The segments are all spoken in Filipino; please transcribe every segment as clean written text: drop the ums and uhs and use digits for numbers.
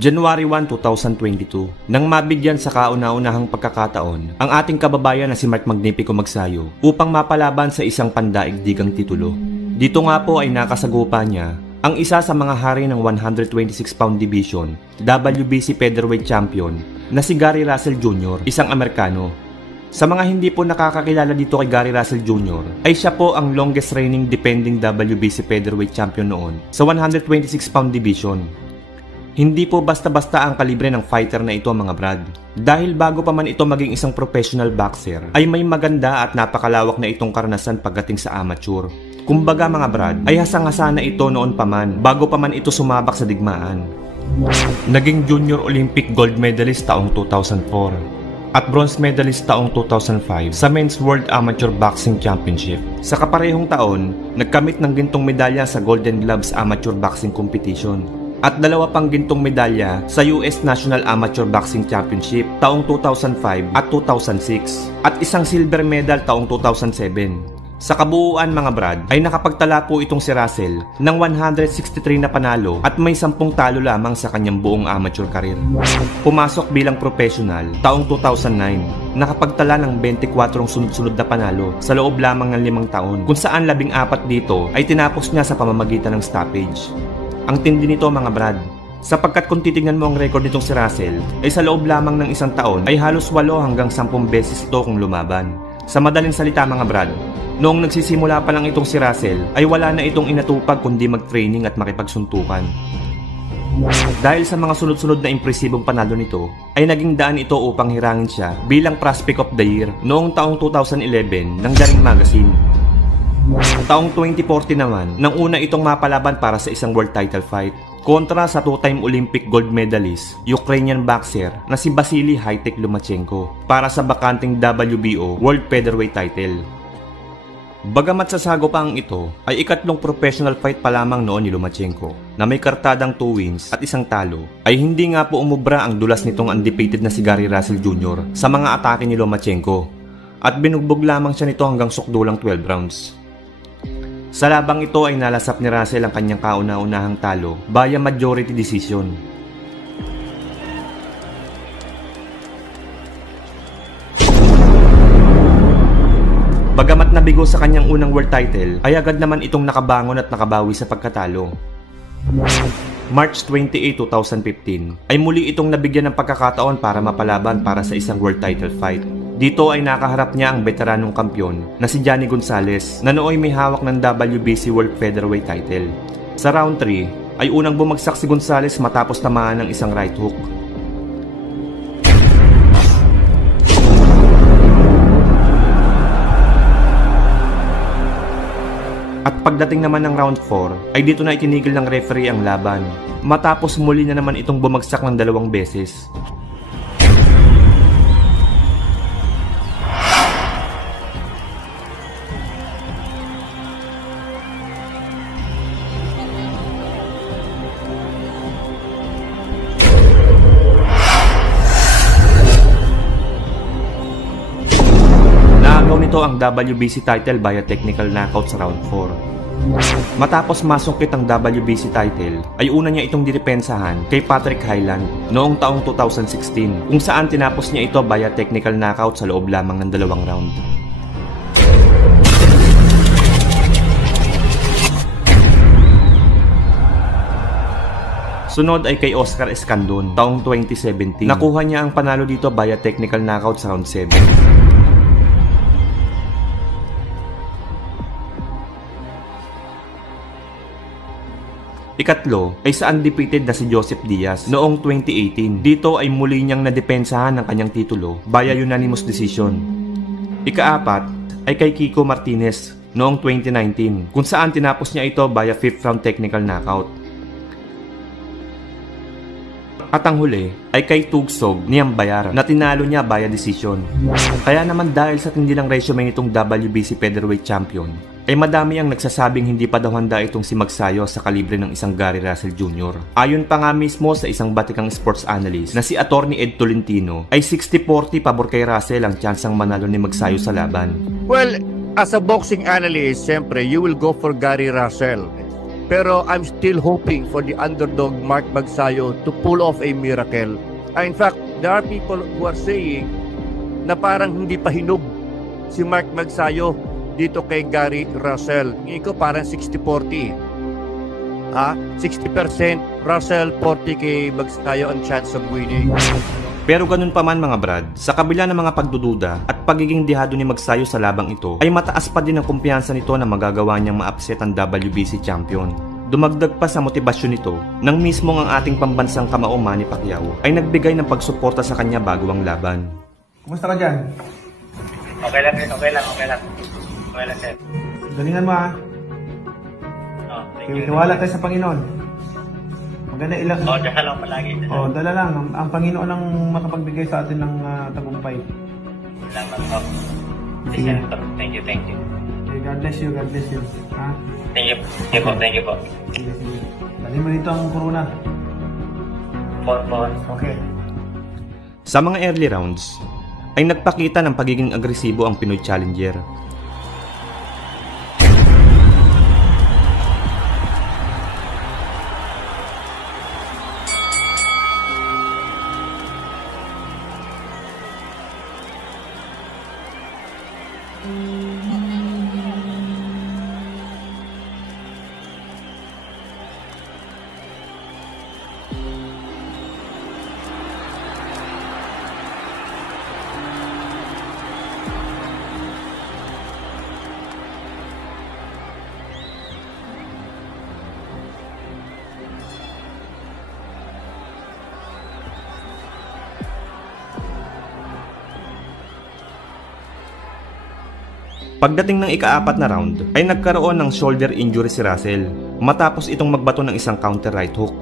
January 1, 2022, nang mabigyan sa kauna-unahang pagkakataon ang ating kababayan na si Mark Magnifico Magsayo upang mapalaban sa isang pandaigdigang titulo. Dito nga po ay nakasagupa niya ang isa sa mga hari ng 126-pound division, WBC Featherweight Champion na si Gary Russell Jr., isang Amerikano. Sa mga hindi po nakakakilala dito kay Gary Russell Jr., ay siya po ang longest reigning defending WBC Featherweight Champion noon sa 126-pound division. Hindi po basta-basta ang kalibre ng fighter na ito mga brad. Dahil bago pa man ito maging isang professional boxer, ay may maganda at napakalawak na itong karanasan pagdating sa amateur. Kumbaga mga brad, ay hasang-hasa na ito noon pa man, bago pa man ito sumabak sa digmaan. Naging Junior Olympic Gold Medalist taong 2004 at Bronze Medalist taong 2005 sa Men's World Amateur Boxing Championship. Sa kaparehong taon, nagkamit ng gintong medalya sa Golden Gloves Amateur Boxing Competition at dalawa pang gintong medalya sa US National Amateur Boxing Championship taong 2005 at 2006 at isang silver medal taong 2007. Sa kabuuan mga brad ay nakapagtala po itong si Russell ng 163 na panalo at may 10 talo lamang sa kanyang buong amateur career. Pumasok bilang professional taong 2009, nakapagtala ng 24 sunod-sunod na panalo sa loob lamang ng 5 taon kung saan 14 dito ay tinapos niya sa pamamagitan ng stoppage. Ang tindi nito mga brad, sapagkat kung titignan mo ang record nitong si Russell ay sa loob lamang ng 1 taon ay halos 8 hanggang 10 beses ito kung lumaban. Sa madaling salita mga brad, noong nagsisimula pa lang itong si Russell ay wala na itong inatupag kundi mag-training at makipagsuntukan. Dahil sa mga sunod-sunod na impresibong panalo nito ay naging daan ito upang hirangin siya bilang Prospect of the Year noong taong 2011 ng The Ring Magazine. Taong 2014 naman, nang una itong mapalaban para sa isang world title fight kontra sa 2-time Olympic gold medalist, Ukrainian boxer na si Vasily High-Tech Lomachenko para sa bakanting WBO World Featherweight title. Bagamat sasagupang ito ay ikatlong professional fight pa lamang noon ni Lomachenko na may kartadang 2 wins at 1 talo, ay hindi nga po umubra ang dulas nitong undefeated na si Gary Russell Jr. sa mga atake ni Lomachenko at binugbog lamang siya nito hanggang sukdulang 12 rounds. Sa labang ito ay nalasap ni Russell ang kanyang kauna-unahang talo via majority decision. Bagamat nabigo sa kanyang unang world title, ay agad naman itong nakabangon at nakabawi sa pagkatalo. March 28, 2015 ay muli itong nabigyan ng pagkakataon para mapalaban para sa isang world title fight. Dito ay nakaharap niya ang veteranong kampyon na si Johnny Gonzalez na nooy may hawak ng WBC World Featherweight title. Sa round 3 ay unang bumagsak si Gonzalez matapos tamaan ng isang right hook. At pagdating naman ng round 4 ay dito na itinigil ng referee ang laban matapos muli na naman itong bumagsak ng 2 beses. Ito ang WBC title via technical knockout sa round 4. Matapos masungkit ang WBC title, ay una niya itong didepensahan kay Patrick Hyland noong taong 2016 kung saan tinapos niya ito via technical knockout sa loob lamang ng 2 round. Sunod ay kay Oscar Escandon taong 2017. Nakuha niya ang panalo dito via technical knockout sa round 7. Ikatlo ay sa undefeated na si Joseph Diaz noong 2018. Dito ay muli niyang nadepensahan ang kanyang titulo via unanimous decision. Ikaapat ay kay Kiko Martinez noong 2019 kung saan tinapos niya ito via 5th round technical knockout. At ang huli ay kay Tugsog Niambayar na tinalo niya via decision. Kaya naman dahil sa tindi ng resume nitong WBC Featherweight Champion, ay madami ang nagsasabing hindi pa daw handa itong si Magsayo sa kalibre ng isang Gary Russell Jr. Ayon pa nga mismo sa isang batikang sports analyst na si Attorney Ed Tolentino, ay 60-40 pabor kay Russell ang tsansang manalo ni Magsayo sa laban. Well, as a boxing analyst, siyempre, you will go for Gary Russell. Pero I'm still hoping for the underdog Mark Magsayo to pull off a miracle. In fact, there are people who are saying na parang hindi pa hinog si Mark Magsayo dito kay Gary Russell. Ngayon ko parang 60-40. 60% Russell, 40 kay Magsayo ang chance of winning. Pero ganun pa man mga brad, sa kabila ng mga pagdududa at pagiging dihado ni Magsayo sa labang ito, ay mataas pa din ang kumpiyansa nito na magagawa niyang ma-upset ang WBC champion. Dumagdag pa sa motibasyon nito nang mismo ang ating pambansang kamao Manny Pacquiao ay nagbigay ng pagsuporta sa kanya bago ang laban. Kumusta ka dyan? Okay lang, sir. Galingan mo ha. Thank you. Tiwala tayo sa Panginoon. Maganda ilang... Dala lang palagi. Dala lang. Ang Panginoon ang makapagbigay sa atin ng tagumpay. Salamat po. Sige. Thank you. Okay, God bless you. Ha? Thank you po. Sige. Dali mo dito ang corona. Okay. Sa mga early rounds, ay nagpakita ng pagiging agresibo ang Pinoy challenger. Pagdating ng ika-4 na round, ay nagkaroon ng shoulder injury si Russell matapos itong magbato ng isang counter right hook.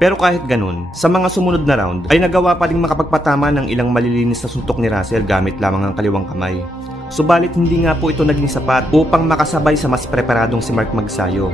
Pero kahit ganun, sa mga sumunod na round ay nagawa pa rin makapagpatama ng ilang malilinis na suntok ni Russell gamit lamang ang kaliwang kamay. Subalit hindi nga po ito naging sapat upang makasabay sa mas preparadong si Mark Magsayo.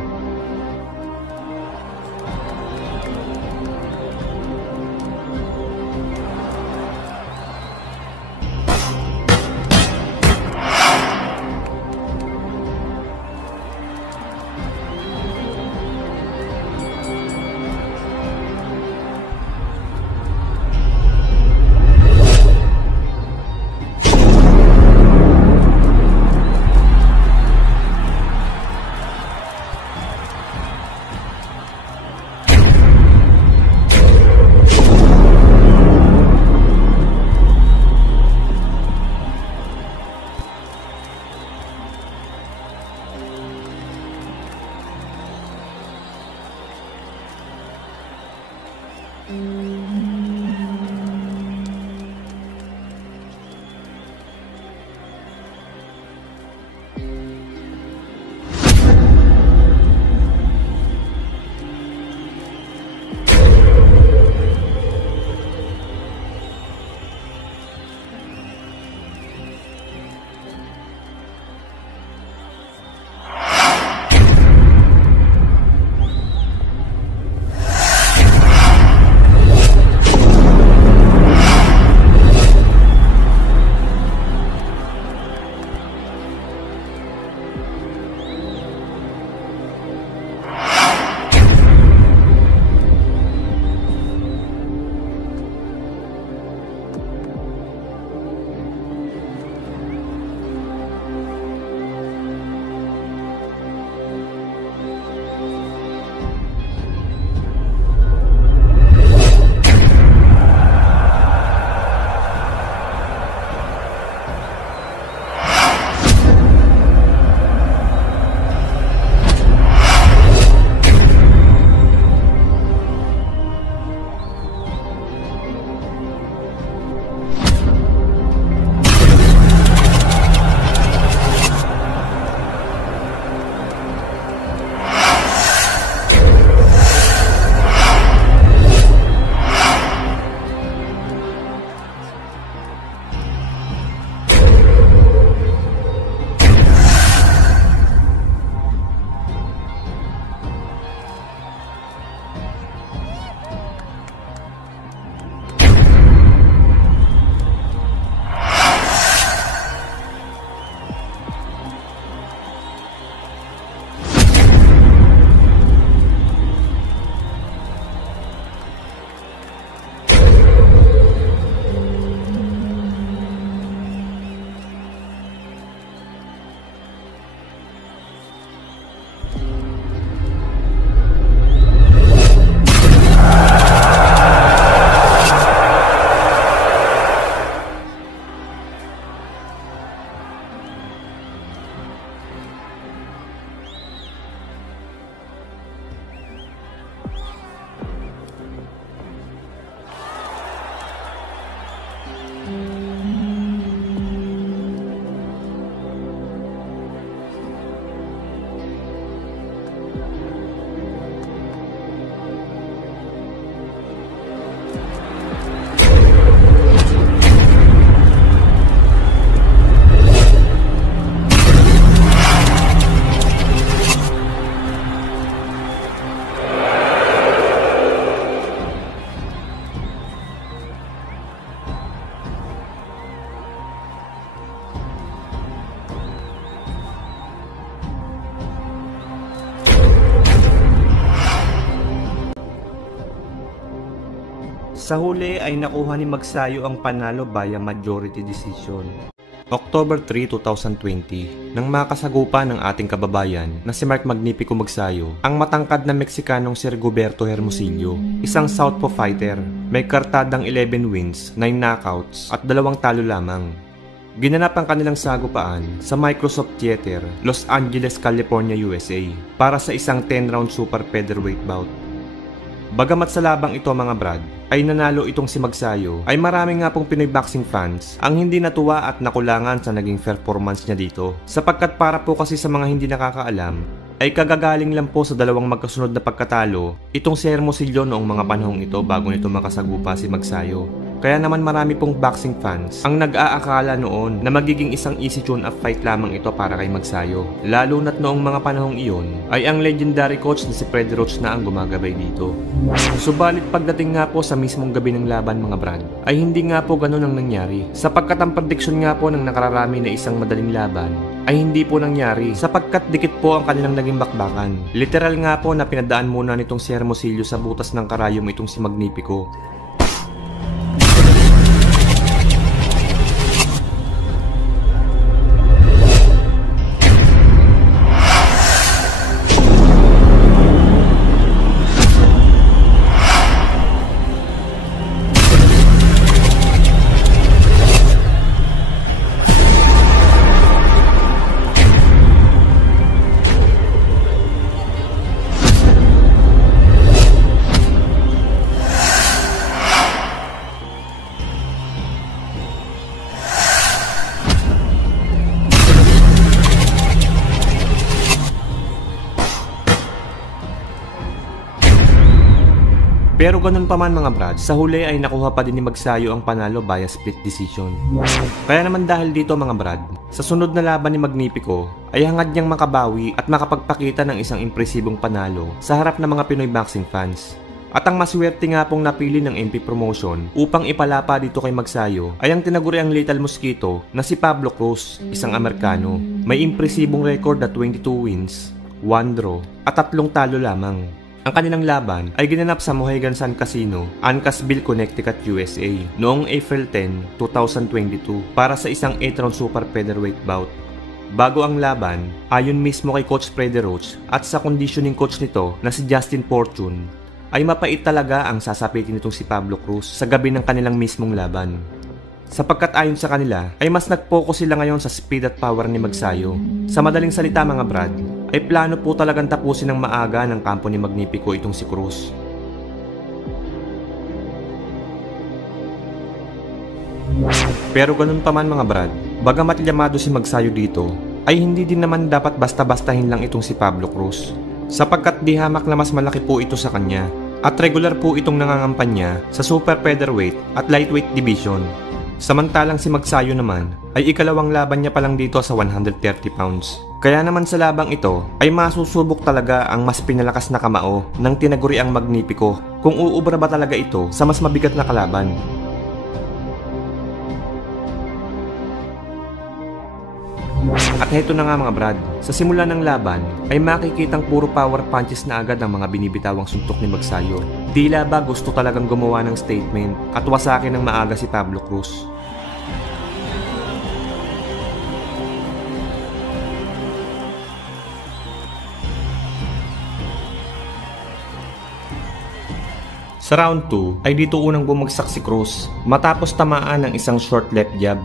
Sa huli ay nakuha ni Magsayo ang panalo via majority decision. October 3, 2020, nang makasagupa ng ating kababayan na si Mark Magnifico Magsayo, ang matangkad na Meksikanong si Rigoberto Hermosillo, isang southpaw fighter, may kartadang 11 wins, 9 knockouts at 2 talo lamang. Ginanap ang kanilang sagupaan sa Microsoft Theater, Los Angeles, California, USA, para sa isang 10-round super featherweight bout. Bagamat sa labang ito mga brad, ay nanalo itong si Magsayo, ay marami nga pong Pinoy boxing fans ang hindi natuwa at nakulangan sa naging performance niya dito. Sapagkat para po kasi sa mga hindi nakakaalam, ay kagagaling lang po sa 2 magkasunod na pagkatalo itong si Hermosillo noong mga panahong ito bago nito makasagupa si Magsayo. Kaya naman marami pong boxing fans ang nag-aakala noon na magiging isang easy tune-up fight lamang ito para kay Magsayo. Lalo na't noong mga panahong iyon ay ang legendary coach na si Freddie Roach na ang gumagabay dito. Subalit pagdating nga po sa mismong gabi ng laban mga brad, ay hindi nga po ganun ang nangyari. Sapagkat ang prediction nga po ng nakararami na isang madaling laban ay hindi po nangyari sapagkat dikit po ang kanilang naging bakbakan. Literal nga po na pinadaan muna nitong si Hermosillo sa butas ng karayom itong si Magnifico. Pero ganun pa man mga brad, sa huli ay nakuha pa din ni Magsayo ang panalo via split decision. Kaya naman dahil dito mga brad, sa sunod na laban ni Magnifico ay hangad niyang makabawi at makapagpakita ng isang impresibong panalo sa harap ng mga Pinoy boxing fans. At ang maswerte nga pong napili ng MP Promotion upang ipalapa dito kay Magsayo ay ang tinaguriang Lethal Mosquito na si Pablo Cruz, isang Amerikano. May impresibong record na 22 wins, 1 draw at 3 talo lamang. Ang kanilang laban ay ginanap sa Mohegan Sun Casino, Uncasville, Connecticut, USA noong April 10, 2022 para sa isang 8-round super featherweight bout. Bago ang laban, ayon mismo kay Coach Freddie Roach at sa conditioning coach nito na si Justin Fortune, ay mapait talaga ang sasapitin nitong si Pablo Cruz sa gabi ng kanilang mismong laban. Sapagkat ayon sa kanila ay mas nag-focus sila ngayon sa speed at power ni Magsayo. Sa madaling salita mga brad, ay plano po talagang tapusin ng maaga ng kampo ni Magnifico itong si Cruz. Pero ganun pa man mga brad, bagamat llamado si Magsayo dito, ay hindi din naman dapat basta-bastahin lang itong si Pablo Cruz. Sapagkat di hamak na mas malaki po ito sa kanya, at regular po itong nangangampanya sa super featherweight at lightweight division. Samantalang si Magsayo naman ay ikalawang laban niya pa lang dito sa 130 pounds. Kaya naman sa labang ito ay masusubok talaga ang mas pinalakas na kamao ng tinaguriang Magnifico kung uubra ba talaga ito sa mas mabigat na kalaban. At heto na nga mga brad, sa simula ng laban ay makikitang puro power punches na agad ang mga binibitawang suntok ni Magsayo. Tila ba gusto talagang gumawa ng statement at wasakin ng maaga si Pablo Cruz. Sa round 2 ay dito unang bumagsak si Cruz matapos tamaan ng isang short left jab.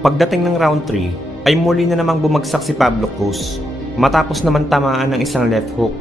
Pagdating ng round 3, ay muli na namang bumagsak si Pablo Cruz matapos naman tamaan ng isang left hook.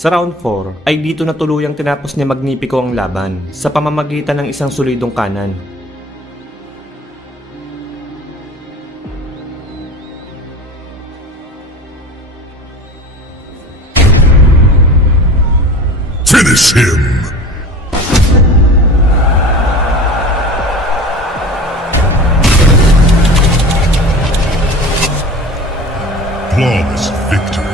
Sa round 4 ay dito na tuluyang tinapos ni Magnifico ang laban sa pamamagitan ng isang solidong kanan. Finish him! Flawless victory.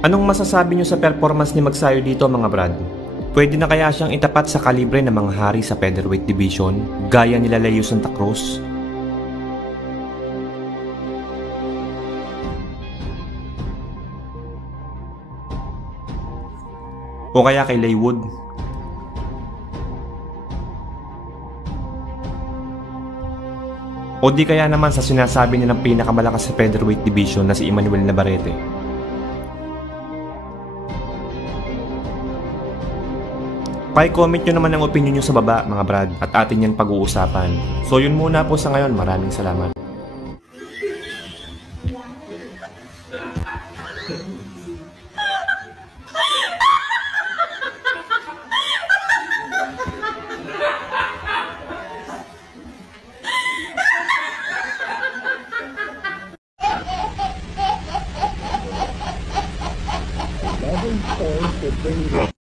Anong masasabi nyo sa performance ni Magsayo dito mga brad? Pwede na kaya siyang itapat sa kalibre ng mga hari sa featherweight division gaya nila Leo Santa Cruz? O kaya kay Leywood? O di kaya naman sa sinasabi nilang pinakamalakas sa featherweight division na si Emmanuel Navarrete? Pa-comment nyo naman ang opinion nyo sa baba mga brad at atin yan pag-uusapan. So yun muna po sa ngayon, maraming salamat.